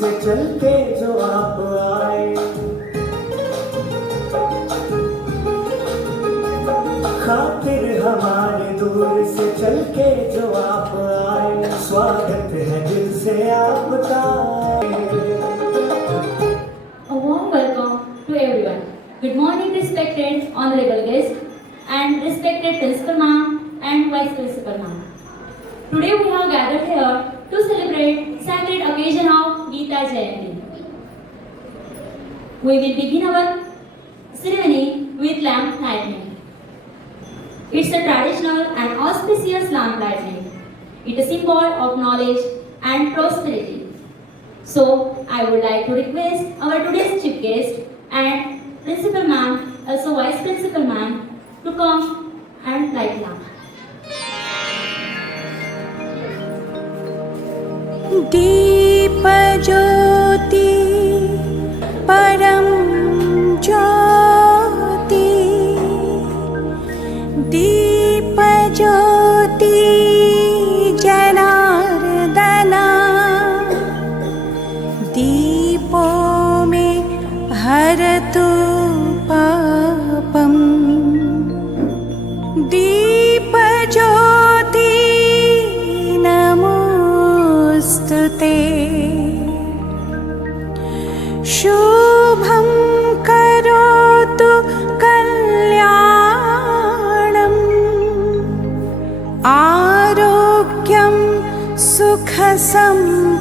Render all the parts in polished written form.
से चल के जो आप आए, खातिर हमारे दूर से चल के जो आप आए, स्वागत है दिल से आपका। A warm welcome to everyone. Good morning, respected honorable guests and respected principal ma'am and vice principal ma'am. Today we have gathered here to celebrate sacred occasion of Geeta Jayanti. We will begin our ceremony with lamp lighting. It's a traditional and auspicious lamp lighting. It's a symbol of knowledge and prosperity. So, I would like to request our today's chief guest and principal ma'am, also vice principal ma'am, to come and light lamp. दीप ज्योति परम ज्योति, दीप ज्योति जनार्दना, दीपों में भरतु पापम, दीप ज्योति नमोस्तुते, शुभं करोतु कल्याणं, आरोग्यं सुखसम्पदः,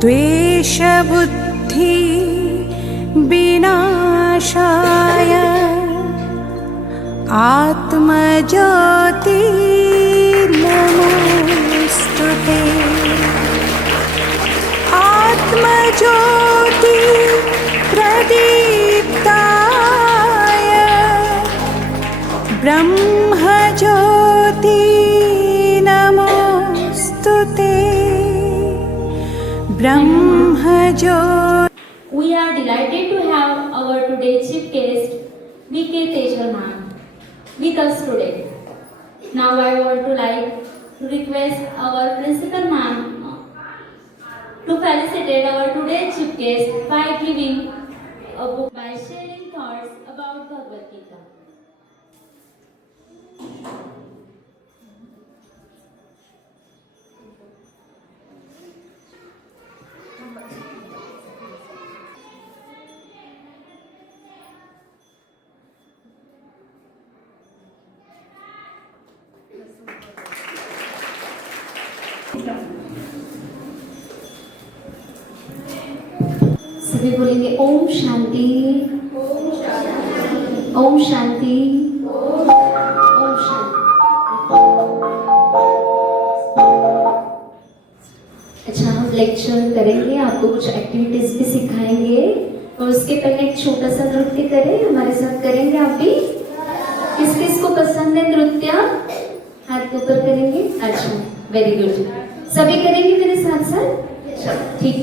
द्वेषबुद्धि विनाशाय, आत्मज्योति नमोस्तुते, आत्मज्योति प्रदीप्ताय, ब्रह्मज्योति नमोस्तुते, ब्रह्मज्योति। We are delighted to have our today's chief guest, V.K. Tejwal ma'am, with us today. Now I want to request our principal ma'am to felicitate our today's chief guest by giving a book, by sharing thoughts about Bhagavad Gita. सभी बोलेंगे ओम शांति, ओम शांति, ओम शांति। अच्छा, हम lecture करेंगे, आपको कुछ activities भी सिखाएंगे और उसके पहले एक छोटा सा नृत्य करें, हमारे साथ करेंगे आप भी। किस किस को पसंद है नृत्य? हाथ के ऊपर करेंगे। अच्छा, वेरी गुड, सभी करेंगे मेरे साथ साथ? ठीक है।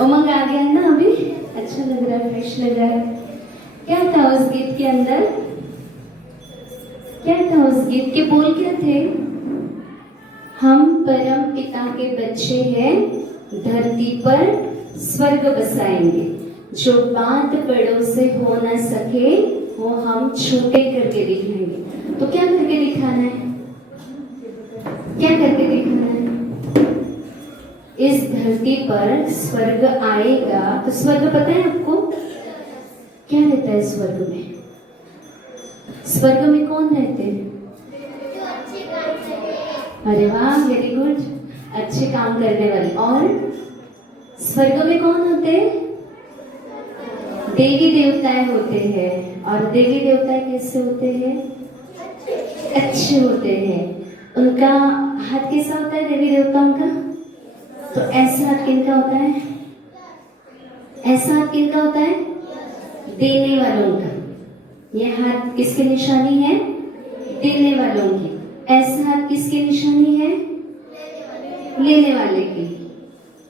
उमंग आ गया ना अभी? अच्छा लग रहा है, फ्रेश लग रहा है। क्या था उस गीत के अंदर? क्या था उस गीत के बोल क्या थे? हम परम पिता के बच्चे हैं, धरती पर स्वर्ग बसाएंगे। जो बात बड़ों से हो न सके वो हम छोटे करके दिखाएंगे। तो क्या करके दिखाना है? क्या करके दिखाना है? इस धरती पर स्वर्ग आएगा। तो स्वर्ग पता है आपको क्या रहता है? स्वर्ग में, स्वर्ग में कौन रहते हैं? अरे वाह, वेरी गुड, अच्छे काम करने वाली। और स्वर्ग में कौन होते हैं? देवी देवताएं होते हैं। और देवी देवताएं कैसे होते हैं? अच्छे होते हैं। उनका हाथ कैसा होता है देवी देवताओं का? तो ऐसा हाथ किनका होता है? ऐसा हाथ किनका होता है? देने वालों का। यह हाथ किसकी निशानी है? देने वालों की। ऐसा हाथ किसकी निशानी है? लेने वाले की।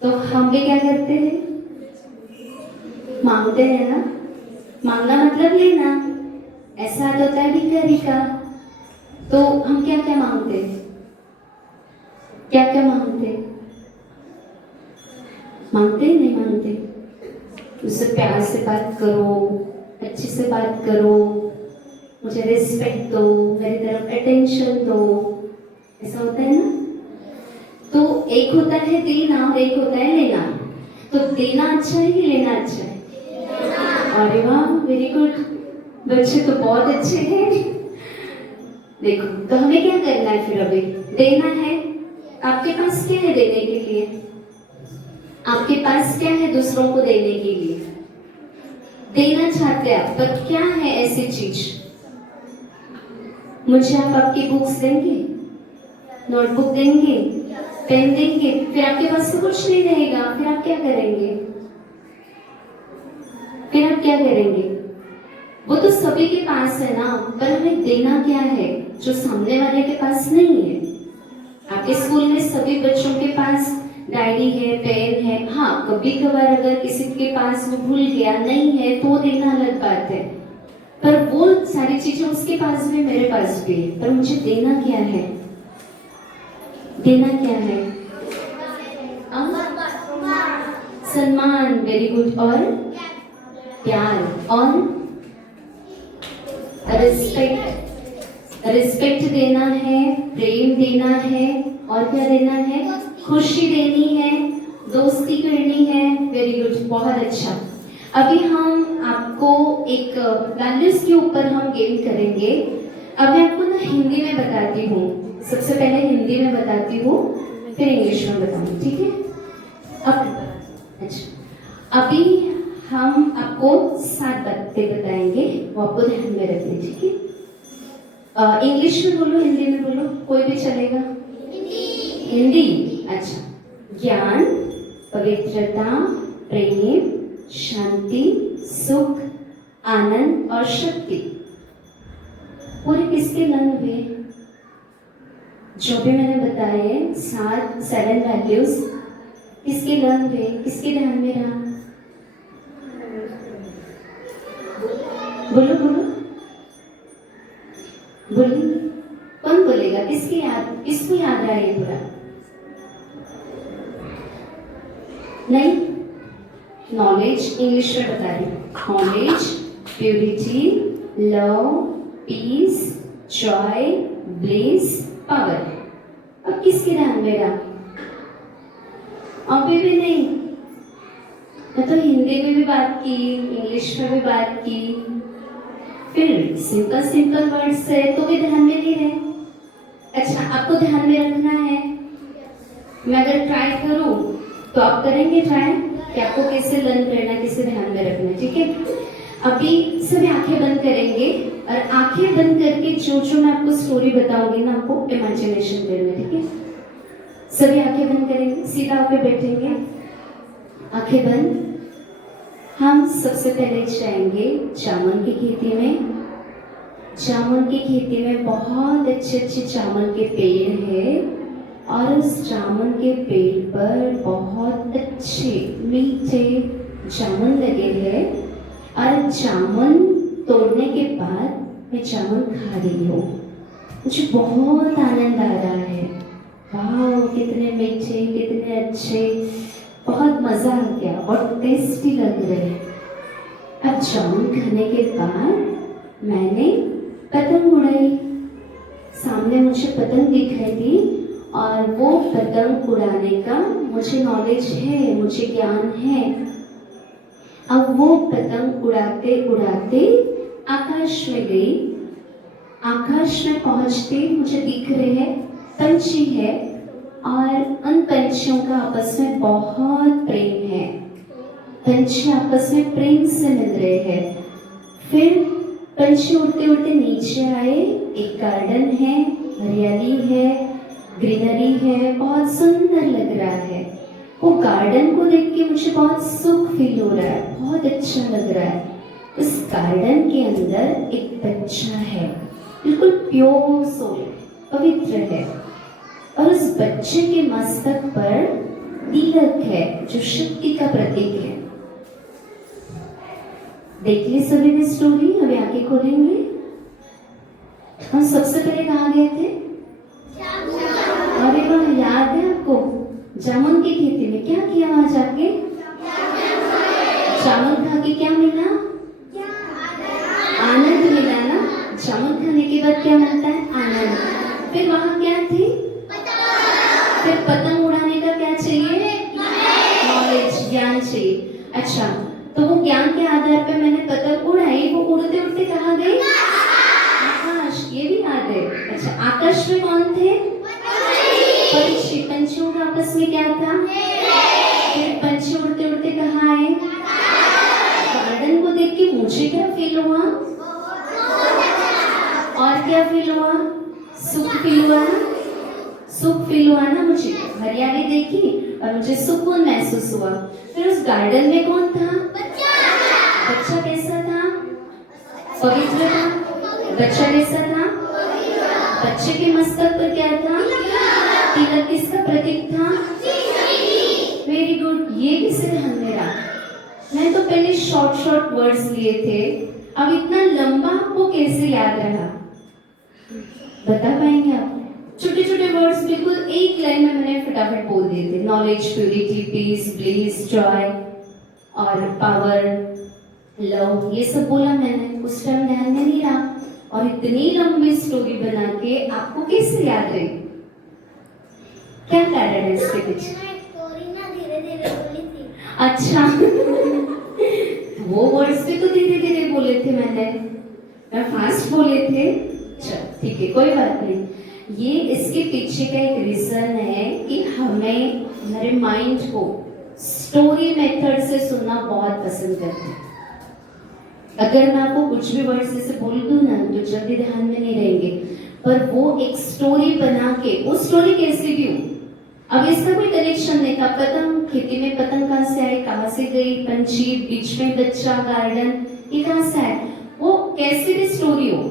तो हम भी क्या करते हैं? मांगते हैं ना। मांगना मतलब लेना। ऐसा हाथ होता है भिखारी का। तो हम क्या क्या मांगते हैं? क्या क्या मांगते हैं? मांगते ही नहीं मांगते। उससे प्यार से बात करो, अच्छे से बात करो, मुझे रिस्पेक्ट दो, मेरी तरफ अटेंशन दो, ऐसा होता है ना। तो एक होता है देना और एक होता है लेना। तो देना अच्छा है कि लेना अच्छा है? अरे वाह, वेरी गुड, बच्चे तो बहुत अच्छे हैं। देखो, तो हमें क्या करना है फिर? अभी देना है। आपके पास क्या है देने के लिए? आपके पास क्या है दूसरों को देने के लिए? देना चाहते हैं आप, पर क्या है ऐसी चीज? मुझे आप आपकी बुक्स देंगे, नोटबुक देंगे, पेन देंगे, फिर आपके पास तो कुछ नहीं रहेगा। फिर आप क्या करेंगे? फिर आप क्या करेंगे? वो तो सभी के पास है ना, पर हमें देना क्या है जो सामने वाले के पास नहीं है? आपके स्कूल में सभी बच्चों के पास डायरी है, पेन है। हाँ, कभी कभार अगर किसी के पास वो भूल गया, नहीं है, तो देना अलग बात है। पर वो सारी चीजें उसके पास भी, मेरे पास भी है, पर मुझे देना क्या है? देना क्या है? सम्मान, वेरी गुड। और प्यार और रिस्पेक्ट। रिस्पेक्ट देना है, प्रेम देना है, और क्या देना है? खुशी देनी है, दोस्ती करनी है। वेरी गुड, बहुत अच्छा। अभी हम आपको एक वैल्यूज के ऊपर हम गेम करेंगे। अब मैं आपको ना हिंदी में बताती हूँ। सबसे पहले हिंदी में बताती हूँ, फिर इंग्लिश में बताऊंगी, ठीक है? अब अच्छा, अभी हम आपको 7 बातें बताएंगे, वो आपको ध्यान में रखनी, ठीक है? इंग्लिश में बोलो, हिंदी में बोलो, कोई भी चलेगा। हिंदी। अच्छा, ज्ञान, पवित्रता, प्रेम, शांति, सुख, आनंद और शक्ति पूरे किसके लर्न हुए? जो भी मैंने बताए 7 वैल्यूज किसके लर्न हुए, किसके ध्यान में रहा? बोलो बोलो बोलिए, कौन बोलेगा? किसको याद रहा ये पूरा? नहीं, नॉलेज इंग्लिश में बता रही हूँ। Knowledge, purity, love, peace, joy, bliss, power. अब किसके ध्यान में रहा? अभी भी नहीं। मैं तो हिंदी में भी बात की, इंग्लिश में भी बात की, फिर सिंपल वर्ड्स है तो भी ध्यान में नहीं रहे। अच्छा, आपको ध्यान में रखना है। मैं अगर ट्राई करूं तो आप करेंगे ट्राई कि आपको कैसे लर्न करना, कैसे ध्यान में रखना, ठीक है? अभी सभी आंखें बंद करेंगे और आंखें बंद करके जो मैं आपको स्टोरी बताऊंगी ना, आपको इमेजिनेशन करना, ठीक है? सभी आंखें बंद करेंगे, सीधा होकर बैठेंगे, आंखें बंद। हम सबसे पहले जाएंगे जामुन की खेती में। जामुन की खेती में बहुत अच्छे जामुन के पेड़ है और उस जामुन के पेड़ पर बहुत अच्छे मीठे जामुन लगे हैं और जामुन तोड़ने के बाद मैं जामुन खा रही हूँ। मुझे बहुत आनंद आ रहा है। वाह, कितने मीठे, कितने अच्छे, बहुत मजा आ गया, बहुत टेस्टी लग रहे हैं। अब जामुन खाने के बाद मैंने पतंग उड़ाई। सामने मुझे पतंग दिख रही थी और वो पतंग उड़ाने का मुझे नॉलेज है, मुझे ज्ञान है। अब वो पतंग उड़ाते उड़ाते आकाश में गई। आकाश में पहुंचते मुझे दिख रहे हैं पंछी है और उन पंछियों का आपस में बहुत प्रेम है। पंछी आपस में प्रेम से मिल रहे हैं। फिर पंछी उड़ते उड़ते नीचे आए। एक गार्डन है, हरियाली है, ग्रीनरी है, बहुत सुंदर लग रहा है। वो गार्डन को देख के मुझे बहुत सुख फील हो रहा है, बहुत अच्छा लग रहा है। उस गार्डन के अंदर एक बच्चा है, बिल्कुल प्योर सोल, पवित्र है और उस बच्चे के मस्तक पर तिलक है जो शक्ति का प्रतीक है। देख ली सभी ने स्टोरी? अभी आगे खोलेंगे। हम सबसे पहले कहाँ गए थे? अरे वाह, याद है आपको? जामुन की खेती में क्या किया वहां जाके? जामुन खा के क्या मिला? आनंद मिला ना। जामुन खाने के बाद क्या मिलता है? आनंद। फिर वहां क्या थी? फिर पतंग उड़ाने का क्या चाहिए? नॉलेज, ज्ञान चाहिए। अच्छा, तो वो ज्ञान के आधार पे मैंने पतंग उड़ाई। वो उड़ते उड़ते कहाँ गई? आकाश। ये भी याद है। अच्छा, आकाश में कौन थे? पंछी। पंछियों का आपस में क्या था? फिर पंछी उड़ते उड़ते कहाँ आए? गार्डन को देख के मुझे क्या फील हुआ? और क्या फील हुआ? सुख फील हुआ ना। सुख फील हुआ ना मुझे। हरियाली देखी और मुझे सुकून महसूस हुआ। फिर उस गार्डन में कौन था? बच्चा कैसा था? पवित्र था। बच्चा कैसा था? बच्चे के मस्तक पर क्या था? तिलक। किसका प्रतीक था? Very good. ये किसे ध्यान में रहा? मैं तो पहले शॉर्ट वर्ड्स लिए थे, अब इतना लंबा आपको कैसे याद रहा? बता पाएंगे आप? छोटे छोटे वर्ड्स बिल्कुल एक लाइन में मैंने फटाफट बोल दिए थे। Knowledge, purity, peace, bliss, joy और पावर, लव, ये सब बोला मैंने। उस टाइम ध्यान में नहीं रहा और इतनी लंबी स्टोरी बना के आपको कैसे याद रही? क्या कारण है इसके पीछे? अच्छा वो वर्ड्स भी तो धीरे धीरे बोले थे मैंने, मैं फास्ट बोले थे। चल ठीक है, कोई बात नहीं। ये इसके पीछे का एक रीजन है कि हमें हमारे माइंड को स्टोरी मेथड से सुनना बहुत पसंद करते हैं। अगर मैं आपको कुछ भी वर्ड्स ऐसे बोल दूं ना तो जल्दी ध्यान में नहीं रहेंगे, पर वो एक स्टोरी बना के, वो स्टोरी कैसे भी हो, अब इसका कोई कनेक्शन नहीं था। पतंग, खेती में पतंग कहाँ से आई, कहाँ से गई, पंछी, बीच में बच्चा, गार्डन, ये कहाँ से आए, वो कैसे भी स्टोरी हो,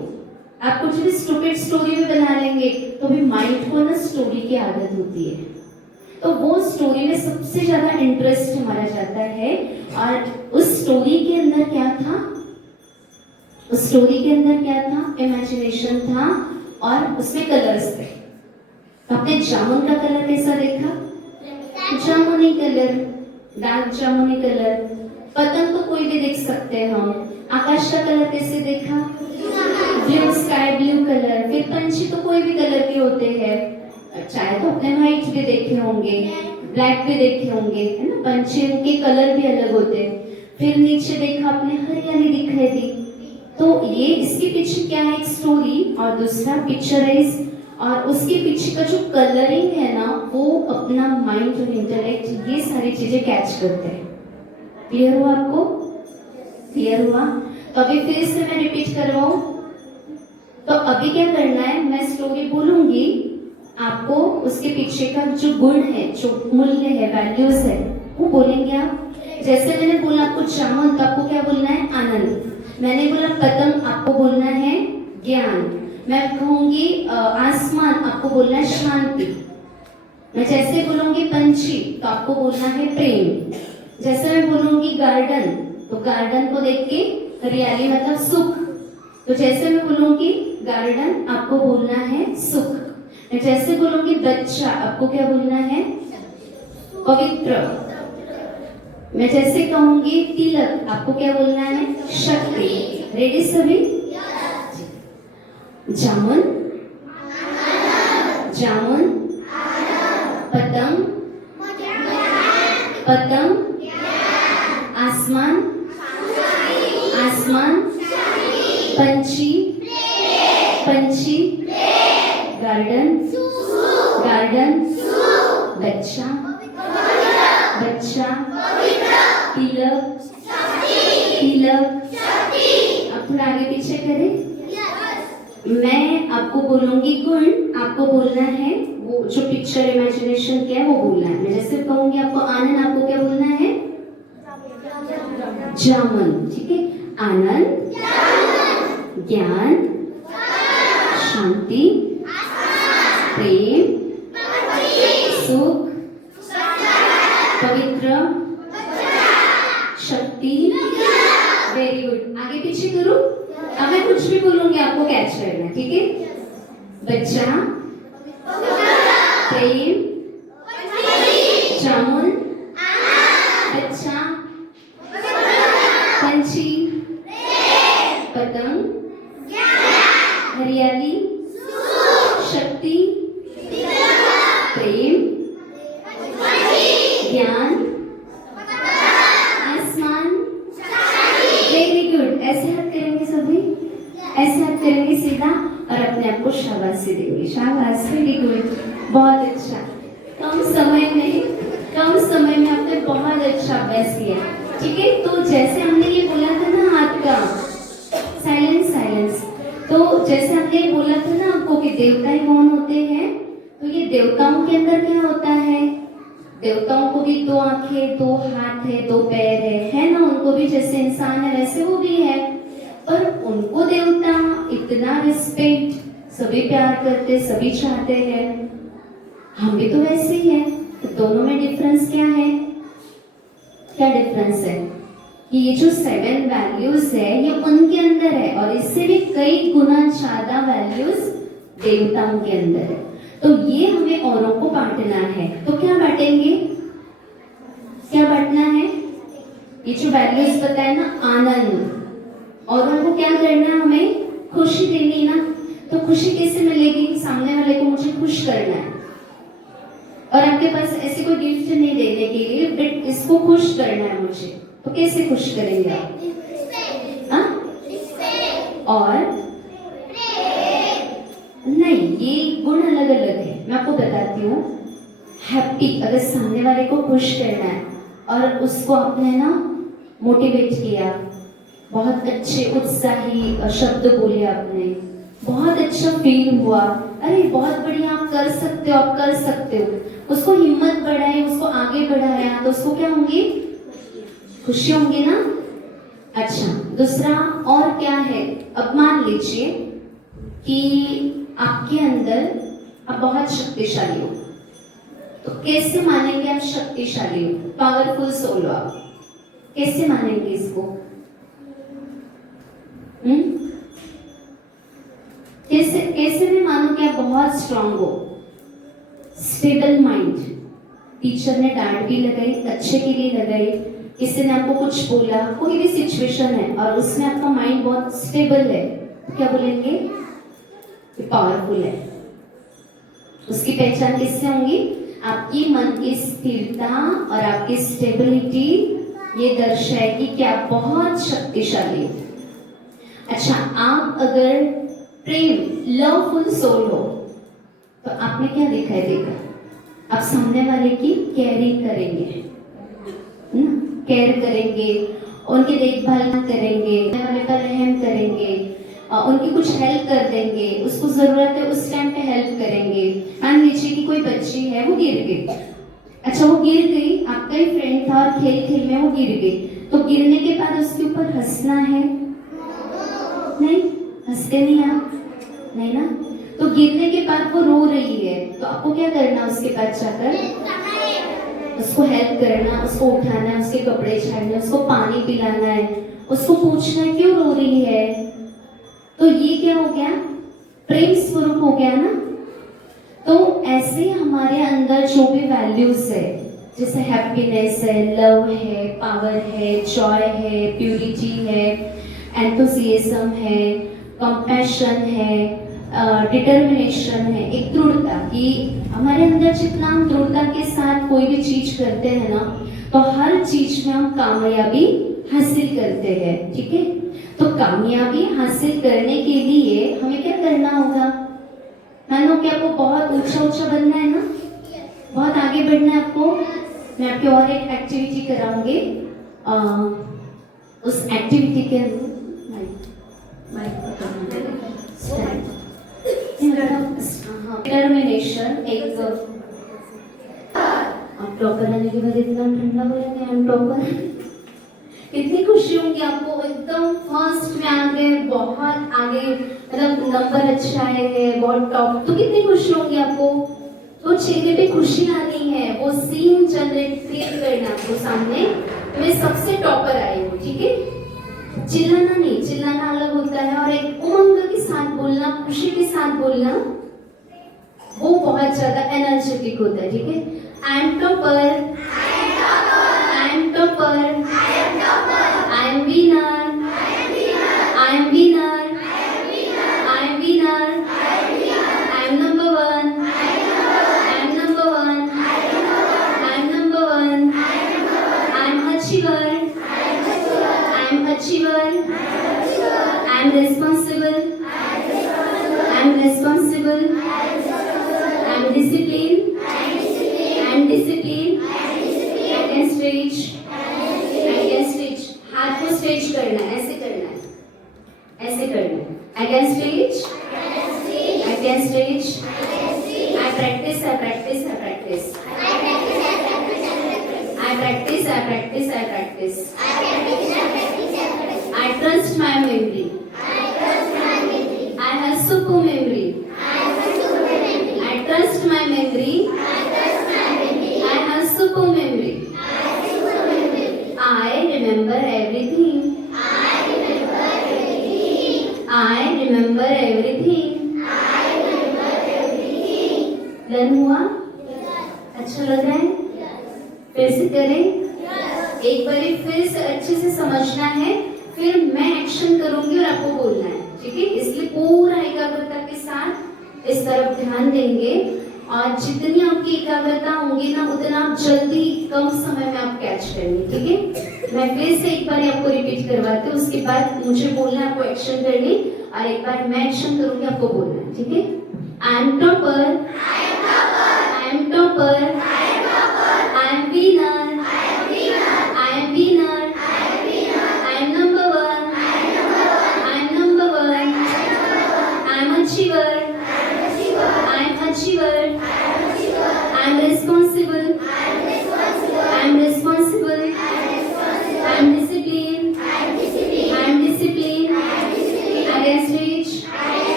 आप कुछ भी स्टूपिड स्टोरी भी बना लेंगे तो भी माइंड को ना स्टोरी की आदत होती है, तो वो स्टोरी में सबसे ज्यादा इंटरेस्ट हमारा जाता है। और उस स्टोरी के अंदर क्या था, उस स्टोरी के अंदर क्या था, इमेजिनेशन था और उसमें कलर्स थे। आपने जामुन का कलर कैसा देखा, जामुनी कलर, डार्क जामुनी कलर। पतंग तो कोई भी देख सकते हैं हम। आकाश का कलर कैसे देखा, ब्लू, स्काई ब्लू कलर। फिर पंछी तो कोई भी कलर के होते हैं, चाहे तो अपने व्हाइट भी देखे होंगे, ब्लैक भी देखे होंगे, है ना, पंछी के कलर भी अलग होते हैं। फिर नीचे देखा आपने, हरियाली दिखाई दी। तो ये इसके पीछे क्या है, एक स्टोरी, और दूसरा पिक्चराइज, और उसके पीछे का जो कलरिंग है ना, वो अपना माइंड और इंटेलेक्ट ये सारी चीजें कैच करते हैं। क्लियर हुआ आपको, क्लियर हुआ? तो अभी फिर से मैं रिपीट करवाऊं, तो अभी क्या करना है, मैं स्टोरी बोलूंगी, आपको उसके पीछे का जो गुण है, जो मूल्य है, वैल्यूज है, वो बोलेंगे आप। जैसे मैंने बोला आपको जामुन, तो आपको क्या बोलना है, आनंद। मैंने बोला पतंग, आपको बोलना है ज्ञान। मैं कहूंगी आसमान, आपको बोलना है शांति। मैं जैसे बोलूंगी पंछी, तो आपको बोलना है प्रेम। जैसे मैं बोलूंगी गार्डन, तो गार्डन को देख के हरियाली मतलब सुख। तो जैसे मैं बोलूंगी गार्डन, आपको बोलना है सुख। मैं जैसे बोलूंगी बच्चा, आपको क्या बोलना है, पवित्र। मैं जैसे कहूंगी तिलक, आपको क्या बोलना है, शक्ति। रेडी सभी? जामुन, जामुन, पतंग, पतंग, आसमान, आसमान, पंछी, पंछी, गार्डन, गार्डन, बच्चा, बच्चा, तिलक, तिलक। अब थोड़ा आगे पीछे करें। मैं आपको बोलूंगी गुण, आपको बोलना है वो जो पिक्चर इमेजिनेशन किया है वो बोलना है। मैं जैसे कहूंगी आपको आनंद, आपको क्या बोलना है, जामुन। ठीक है, आनंद, ज्ञान, शांति, प्रेम, सुख, पवित्र, शक्ति। वेरी गुड, आगे पीछे करो। अब मैं कुछ भी बोलूंगी आपको कैच करना है, ठीक है? बच्चा, प्रेम, जामुन, बच्चा, पंछी, पतंग, हरियाली, शक्ति, प्रेम, ज्ञान, आसमान। वेरी गुड, ऐसे हाथ करेंगे सभी, ऐसे हाथ करेंगे सीधा और अपने आप को शाबाशी देंगे। शाबाश, वेरी गुड, बहुत अच्छा। कम समय में आपने बहुत अच्छा अभ्यास किया। ठीक है, तो जैसे हमने ये बोला था ना, हाथ का साइलेंस, साइलेंस। तो जैसे हमने ये बोला था ना आपको कि देवता कौन होते हैं, तो ये देवताओं के अंदर क्या होता है, देवताओं को भी दो आंखें, दो हाथ है, दो पैर है ना, उनको भी जैसे इंसान है वैसे वो भी है, पर उनको देवता इतना रिस्पेक्ट, सभी प्यार करते, सभी चाहते हैं, हम भी तो वैसे ही है। तो दोनों में डिफरेंस क्या है, क्या डिफरेंस है कि ये जो 7 वैल्यूज है ये उनके अंदर है और इससे भी कई गुना ज्यादा वैल्यूज देवताओं के अंदर है। तो ये हमें औरों को बांटना है। तो क्या बांटेंगे, क्या बांटना है, ये जो वैल्यूज बताए ना, आनंद, औरों को क्या करना है, हमें खुशी देनी ना। तो खुशी कैसे मिलेगी, सामने वाले को मुझे खुश करना है और आपके पास ऐसे कोई गिफ्ट नहीं देने के लिए, बट इसको खुश करना है मुझे, तो कैसे खुश करेंगे आप? और ये गुण अलग अलग है। मैं आपको बताती हूँ। हैप्पी, अगर सामने वाले को खुश करना है और उसको आपने ना मोटिवेट किया, बहुत अच्छे उत्साही शब्द बोले आपने, बहुत अच्छा फील हुआ, अरे बहुत बढ़िया, आप कर सकते हो, आप कर सकते हो, उसको हिम्मत बढ़ाई, उसको आगे बढ़ाया, तो उसको क्या होंगी? खुशी होंगी ना। अच्छा, दूसरा और क्या है? अब मान लीजिए कि आपके अंदर आप बहुत शक्तिशाली हो, तो कैसे मानेंगे आप शक्तिशाली हो? पावरफुल सोल हो आप, कैसे मानेंगे इसको? कैसे कैसे मैं मानूं कि आप बहुत स्ट्रांग हो? Stable mind. टीचर ने डांट भी लगाई, अच्छे के लिए लगाई, किसी ने आपको कुछ बोला, कोई भी सिचुएशन है और उसमें आपका माइंड बहुत स्टेबल है, तो क्या बोलेंगे? पावरफुल है। उसकी पहचान किससे होंगी? आपकी मन की स्थिरता और आपकी स्टेबिलिटी ये दर्शाएगी कि आप बहुत शक्तिशाली हो। अच्छा, आप अगर प्रेम, लवफुल सोल हो, तो आपने क्या दिखाई देगा? आप सामने वाले की केयरिंग करेंगे ना, केयर करेंगे, उनकी देखभाल करेंगे, सामने वाले पर रहम करेंगे, उनकी कुछ हेल्प कर देंगे, उसको जरूरत है उस टाइम पे हेल्प करेंगे। मान लीजिए कि कोई बच्ची है, वो गिर गई। अच्छा, वो गिर गई, आपका ही फ्रेंड था और खेल खेल में वो गिर गई, तो गिरने के बाद उसके ऊपर हंसना है? नहीं, हंसते नहीं आप, नहीं ना। तो गिरने के बाद वो रो रही है, तो आपको क्या करना? उसके पास जाकर उसको हेल्प करना, उसको उठाना है, उसके कपड़े झाड़ना, उसको पानी पिलाना है, उसको पूछना है क्यों रो रही है। तो ये क्या हो गया? प्रेम स्वरूप हो गया ना। तो ऐसे हमारे अंदर जो भी वैल्यूज है, जैसे हैप्पीनेस है, लव है, पावर है, जॉय है, प्यूरिटी है, एंथुसियाज्म है, कंपैशन है, डिटर्मिनेशन है, एक दृढ़ता, कि हमारे अंदर जितना हम दृढ़ता के साथ कोई भी चीज करते हैं ना, तो हर चीज में हम कामयाबी हासिल करते हैं। ठीक है, तो कामयाबी हासिल करने के लिए हमें क्या करना होगा? मानो कि आपको बहुत ऊंचा ऊंचा बनना है ना, बहुत आगे बढ़ना है आपको, मैं आपके और एक एक्टिविटी कराऊंगी। उस एक्टिविटी के डिटर्मिनेशन, एक आप टॉपर आने के बाद इतना ठंडा हो रहा है, हम टॉपर, कितनी खुशी होगी आपको, एकदम फर्स्ट में आ गए, बहुत आगे, मतलब नंबर अच्छा है, बहुत टॉप, तो कितनी खुशी होगी आपको। तो चेहरे पे खुशी लानी है, वो सीन जनरेट क्रिएट करना आपको सामने, मैं सबसे टॉपर आई हूँ। ठीक है, चिल्लाना नहीं, चिल्लाना अलग होता है, और एक उमंग के साथ बोलना, खुशी के साथ बोलना, वो बहुत ज्यादा एनर्जेटिक होता है। ठीक है, I M topper, I am topper, I am winner, I am winner, I am winner, I am number one, I am number one, I am number one, I am achiever, I am achiever, I am responsible, I am responsible, I am discipline, I am discipline, I can stretch, I can stretch, हाथ को stretch करना है, ऐसे करना है, ऐसे करना है, I can stretch, I can stretch, I practice, I practice, I practice, I practice, I practice, I practice, I trust my memory, I have super memory, I trust my memory. I have super memory. I remember everything. I remember everything. Done हुआ? अच्छा लग रहा है? फिर से करें? एक बार फिर से अच्छे से समझना है, फिर मैं एक्शन करूंगी और आपको बोलना है। ठीक है, इसलिए पूरा एकाग्रता के साथ इस तरफ ध्यान देंगे, और जितनी आपकी एकाग्रता होगी ना, उतना आप जल्दी कम समय में आप कैच करेंगे। ठीक है, मैं फिर से एक बार आपको रिपीट करवाती हूँ, उसके बाद मुझे बोलना है, आपको एक्शन करनी, और एक बार मैं एक्शन करूंगी, आपको बोलना है। ठीक है, I am topper. I am topper. I am winner. I am winner. I am number one. I am number one. I am achiever. I am achiever. I am responsible. I am responsible. I am disciplined. I am disciplined. Against which?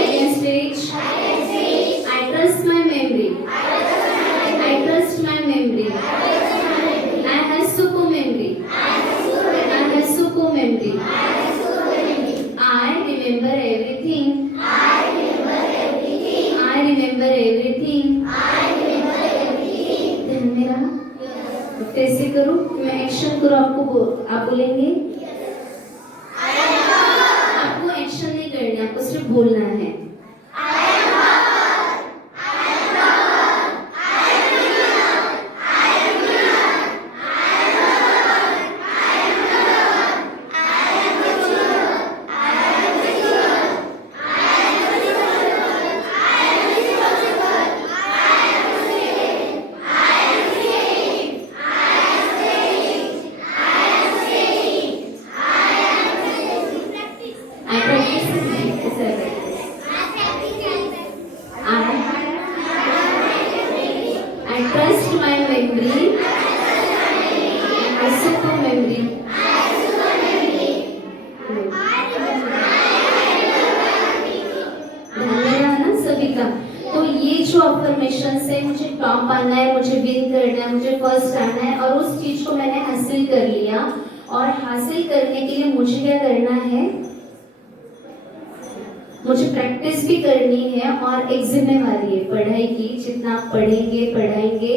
Against which? I trust my memory. I trust my memory. I have super memory. I have super memory. I remember everything. I remember everything. ध्यान में रहा। कैसे करूँ? मैं action करूँ आप बोलेंगे? आपको एक्शन नहीं करना, आपको सिर्फ बोलना है। I trust my memory. I super memory. ध्यान ना सभी का। तो ये जो अफर्मेशन है, मुझे टॉप आना है, मुझे विन करना है, मुझे फर्स्ट आना है, और उस चीज को मैंने हासिल कर लिया। और हासिल करने के लिए मुझे क्या करना है? मुझे प्रैक्टिस भी करनी है, और एक जिम्मेवारी है पढ़ाई की। जितना आप पढ़ेंगे पढ़ाएंगे,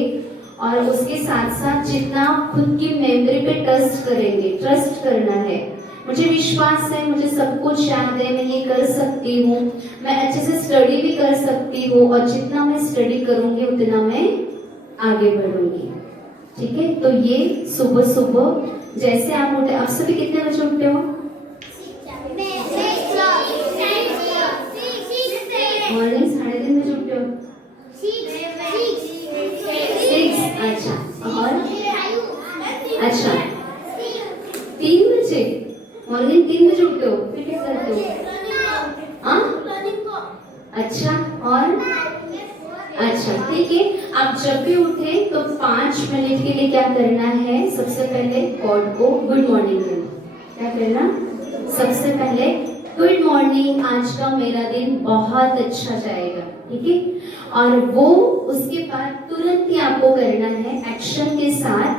और उसके साथ साथ जितना खुद की मेमोरी पे ट्रस्ट करना है। मुझे विश्वास है, मुझे सब कुछ याद है, मैं ये कर सकती हूँ, मैं अच्छे से स्टडी भी कर सकती हूँ, और जितना मैं स्टडी करूँगी उतना मैं आगे बढ़ूंगी। ठीक है, तो ये सुबह सुबह जैसे आप उठे, आप सभी कितने बजे उठते हो? मॉर्निंग 3:30 बजे उठते हो? 6। अच्छा, और अच्छा 3 बजे मॉर्निंग 3 बजे उठते हो? फिर क्या करते हो? हाँ, अच्छा, और अच्छा ठीक है। आप जब भी उठे तो 5 मिनट के लिए क्या करना है? सबसे पहले गॉड को गुड मॉर्निंग कहना। क्या करना? सबसे पहले गुड मॉर्निंग, आज का मेरा दिन बहुत अच्छा जाएगा। ठीक है, और वो उसके बाद तुरंत ही आपको करना है एक्शन के साथ,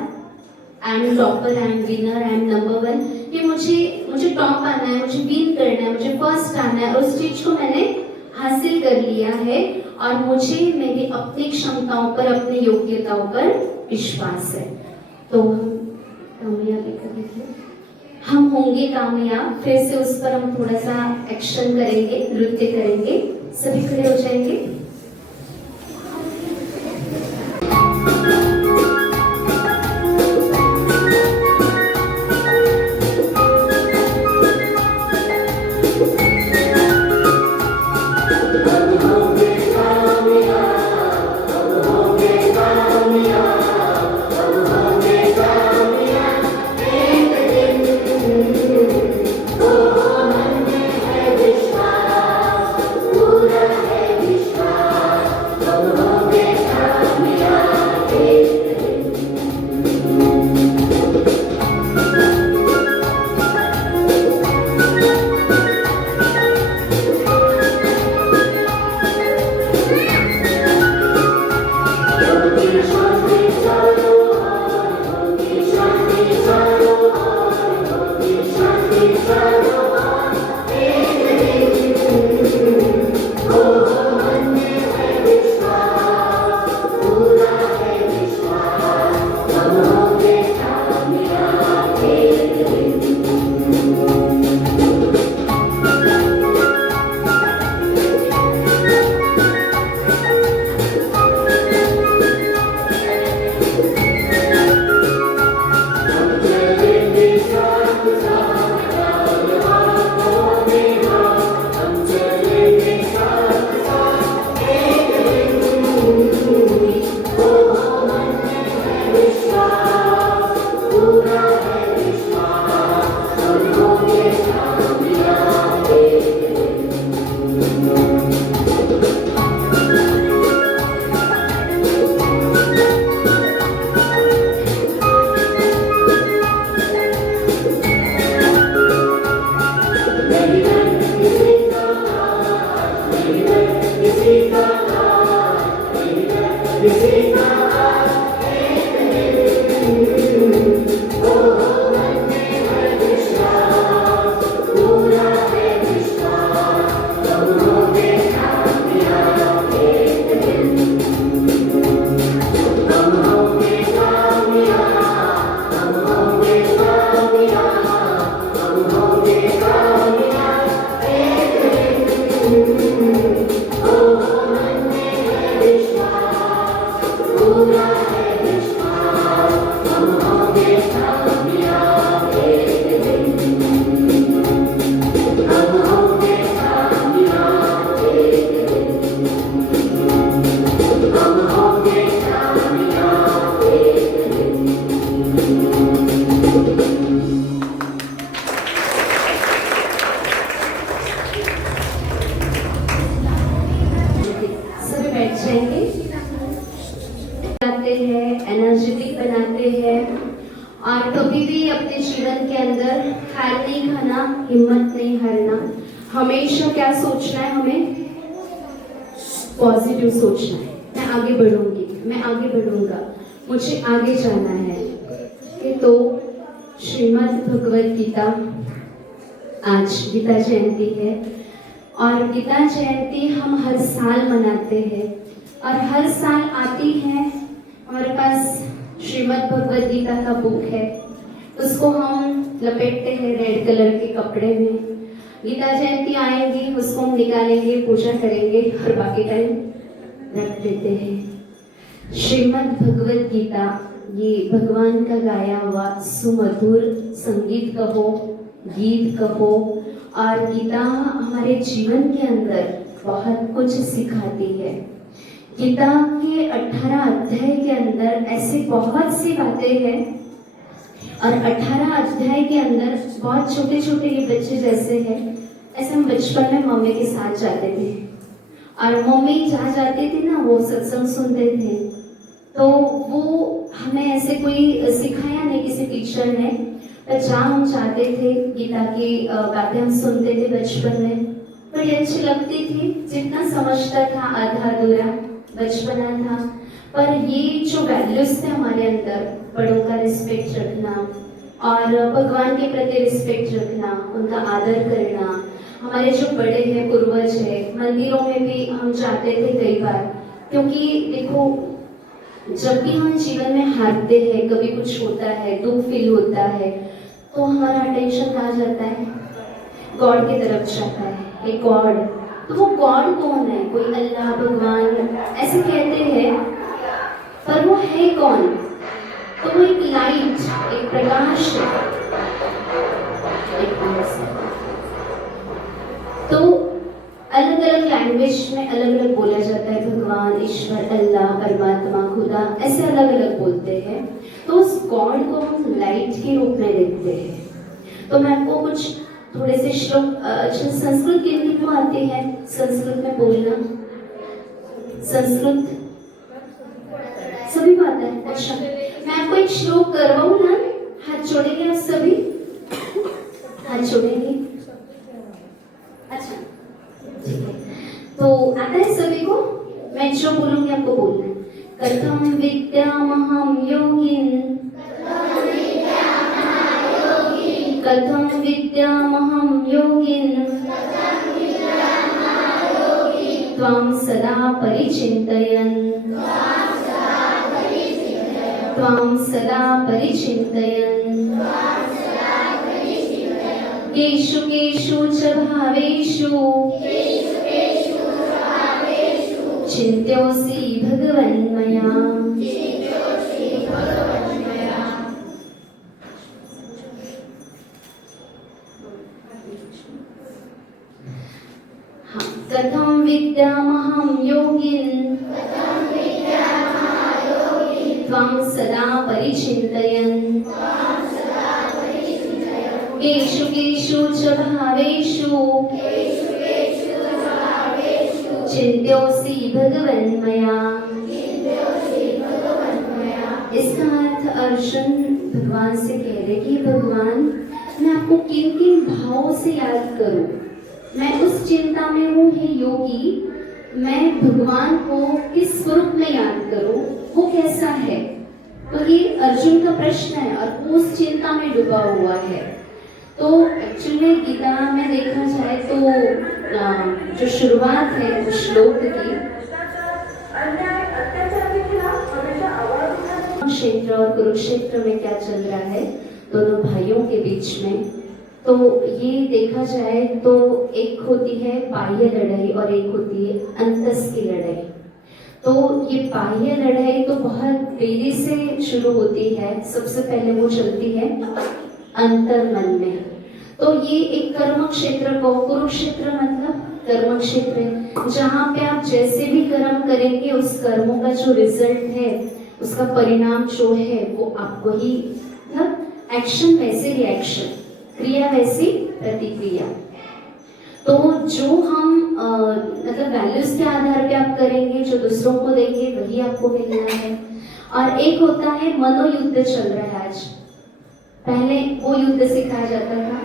I am topper, I am winner, I am number 1, कि मुझे टॉप आना है, मुझे विन करना है, मुझे फर्स्ट आना है, और उस चीज को मैंने हासिल कर लिया है, और मुझे मेरी अपनी क्षमताओं पर, अपनी योग्यताओं पर विश्वास है। तो हम होंगे कामयाब। फिर से उस पर हम थोड़ा सा एक्शन करेंगे, नृत्य करेंगे। सभी खड़े हो जाएंगे। पूरा है विश्वास। सभी बैठ जाएंगे। बनाते हैं, एनर्जेटिक बनाते हैं और कभी भी अपने जीवन के अंदर हार नहीं खाना, हिम्मत नहीं हारना। हमेशा क्या सोचना है, हमें पॉजिटिव सोचना है। मैं आगे बढ़ूंगी, मैं आगे बढ़ूंगा, मुझे आगे जाना है। तो श्रीमद् भगवद गीता, आज गीता जयंती है और गीता जयंती हम हर साल मनाते हैं और हर साल आती है। हमारे पास श्रीमद् भगवद गीता का बुक है, उसको हम लपेटते हैं रेड कलर के कपड़े में। गीता जयंती आएगी, उसको हम निकालेंगे, पूजा करेंगे और बाकी टाइम रख देते हैं। श्रीमद् भगवद गीता ये भगवान का गाया हुआ सुमधुर संगीत कहो, गीत कहो, और गीता हमारे जीवन के अंदर बहुत कुछ सिखाती है। गीता के 18 अध्याय के अंदर ऐसे बहुत सी बातें हैं और 18 अध्याय के अंदर बहुत छोटे छोटे ये बच्चे जैसे हैं। ऐसे हम बचपन में मम्मी के साथ जाते थे और मम्मी जहाँ जाती थी ना वो सत्संग सुनते थे, तो वो हमें ऐसे कोई सिखाया नहीं किसी टीचर ने, पर जहाँ हम चाहते थे गीता की बातें हम सुनते थे बचपन में, बड़ी अच्छी लगती थी। जितना समझता था आधा अधूरा बचपना था, पर ये जो वैल्यूज थे हमारे अंदर, बड़ों का रिस्पेक्ट रखना और भगवान के प्रति रिस्पेक्ट रखना, उनका आदर करना। हमारे जो बड़े हैं, पूर्वज है, मंदिरों में भी हम जाते थे कई बार, क्योंकि देखो जब भी हम जीवन में हारते हैं, कभी कुछ होता है, दुख फील होता है, तो हमारा अटेंशन कहाँ जाता है? गॉड की तरफ जाता है। एक गॉड, तो वो गॉड कौन है? कोई अल्लाह, भगवान ऐसे कहते हैं, पर वो है कौन? तो वो एक लाइट, एक प्रकाश है, एक तो अलग अलग लैंग्वेज में अलग अलग बोला जाता है। भगवान, ईश्वर, अल्लाह, परमात्मा, खुदा, ऐसे अलग अलग बोलते हैं। तो उस गॉड को हम लाइट के रूप में देखते हैं। तो मैं आपको कुछ थोड़े से श्लोक, अच्छा संस्कृत किन को आती है संस्कृत में बोलना? संस्कृत सभी को आता है? अच्छा, मैं आपको एक श्लोक करवाऊं ना, हाथ जोड़ेंगे आप सभी? हाथ जोड़ेंगे? अच्छा, तो आता है सभी को? मैं जो बोलूंगी आपको बोलना है। कथम विद्यामहं योगिन, कथम विद्यामहं योगिन, त्वां सदा परिचिन्तयन्, त्वां सदा परिचिन्तयन्, केषु केषु च भावेषु चिन्त्योऽसि भगवन्मया। कथं विद्यामहं योगिन्, त्वां सदा परिचिन्तयन्, केषु केषु च भावेषु चिन्त्योऽसि भगवन्मया। इसका अर्थ अर्जुन भगवान से कह रहे कि भगवान, मैं आपको किन किन भावों से याद करूं? मैं उस चिंता में हूँ, हे योगी, मैं भगवान को किस स्वरूप में याद करूं? कैसा है? तो ये अर्जुन का प्रश्न है और वो उस चिंता में डूबा हुआ है। तो एक्चुअली में गीता में देखा जाए तो जो शुरुआत है उस श्लोक की, क्षेत्र और कुरुक्षेत्र में क्या चल रहा है दोनों भाइयों के बीच में, तो ये देखा जाए तो एक होती है बाह्य लड़ाई और एक होती है अंतस की लड़ाई। तो ये बाह्य लड़ाई तो बहुत देरी से शुरू होती है, सबसे पहले वो चलती है अंतर मन में। तो ये एक कर्म क्षेत्र को, कुरुक्षेत्र मतलब कर्म क्षेत्र है, जहाँ पे आप जैसे भी कर्म करेंगे उस कर्मों का जो रिजल्ट है, उसका परिणाम जो है वो आपको ही, मतलब एक्शन वैसे रिएक्शन, क्रिया वैसी प्रतिक्रिया। तो जो हम मतलब वैल्यूज के आधार पे आप करेंगे, जो दूसरों को देंगे वही आपको मिलना है। और एक होता है मनोयुद्ध चल रहा है आज। पहले वो युद्ध सिखाया जाता था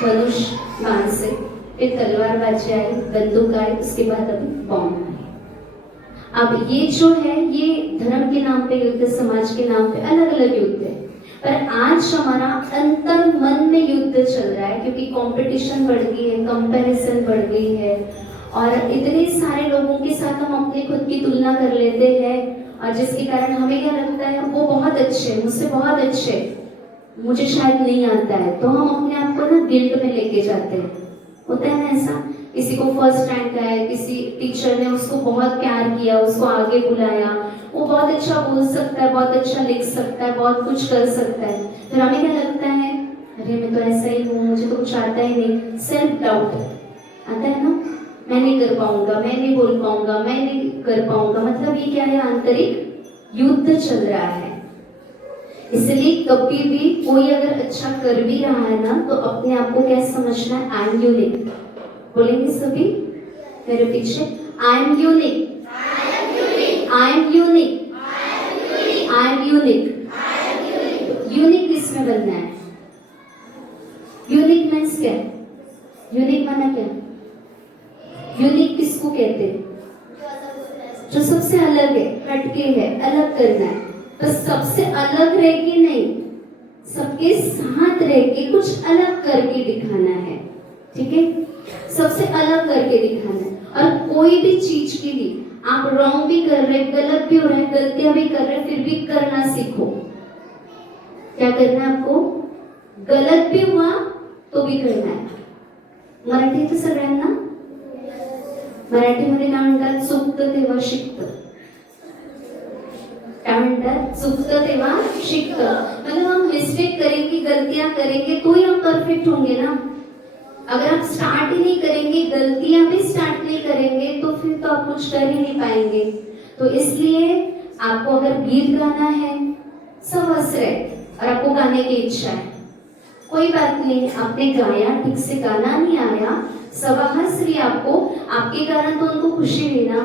धनुष बाण से, फिर तलवारबाजी आई, बंदूक आई, उसके बाद अभी बॉम्ब आई। अब ये जो है ये धर्म के नाम पे युद्ध, समाज के नाम पे अलग अलग युद्ध है, पर आज हमारा अंतर मन में युद्ध चल रहा है, क्योंकि कंपटीशन बढ़ गई है, कंपैरिजन बढ़ गई है और इतने सारे लोगों के साथ हम अपने खुद की तुलना कर लेते हैं, और जिसके कारण हमें क्या लगता है वो बहुत अच्छे, मुझसे बहुत अच्छे, मुझे शायद नहीं आता है, तो हम अपने आप को ना गिल्ट में लेके जाते हैं। होता है ना ऐसा, किसी को फर्स्ट रैंक आया, किसी टीचर ने उसको बहुत प्यार किया, उसको आगे बुलाया, वो बहुत अच्छा बोल सकता है, बहुत अच्छा लिख सकता है, बहुत कुछ कर सकता है, फिर हमें क्या लगता है, अरे मैं तो ऐसा ही हूँ, मुझे तो कुछ आता ही नहीं, सेल्फ डाउट आता है ना, मैं नहीं कर पाऊंगा, मैं नहीं बोल पाऊंगा, मैं नहीं कर पाऊंगा। मतलब ये क्या है, आंतरिक युद्ध चल रहा है। इसलिए कभी भी कोई अगर अच्छा कर भी रहा है ना, तो अपने आप को क्या समझना है, आई एम यूनिक। बोलेंगे सभी मेरे पीछे, I am unique, I am unique, I am unique. Unique किसमें बनना है? यूनिक मीन्स क्या? यूनिक माना क्या? यूनिक किसको कहते हैं? जो सबसे अलग है, हटके है, अलग करना है। तो सबसे अलग रह के नहीं, सबके साथ रह के कुछ अलग करके दिखाना है, ठीक है? सबसे अलग करके दिखाना है। और कोई भी चीज के लिए आप रॉन्ग भी कर रहे, गलत भी हो रहे, गलतियां भी कर रहे, फिर भी करना सीखो। क्या करना है आपको? गलत भी हुआ तो भी करना है। मराठी तर सगळ्यांना मराठीमध्ये काय म्हणतात, चुकतं तेव्हा शिकतं। क्या म्हणतात? चुकतं तेव्हा शिकतं। मतलब हम मिस्टेक करेंगे, गलतियां करेंगे तो ही हम परफेक्ट होंगे ना। अगर आप स्टार्ट ही नहीं करेंगे, गलतियां भी स्टार्ट नहीं करेंगे, तो फिर तो आप कुछ कर ही नहीं पाएंगे। तो इसलिए आपको अगर गीत गाना है, सब हंस रहे और आपको गाने की इच्छा है, कोई बात नहीं, आपने गाया, ठीक से गाना नहीं आया, सब हंस रही आपको, आपके कारण तो उनको खुशी हुई ना,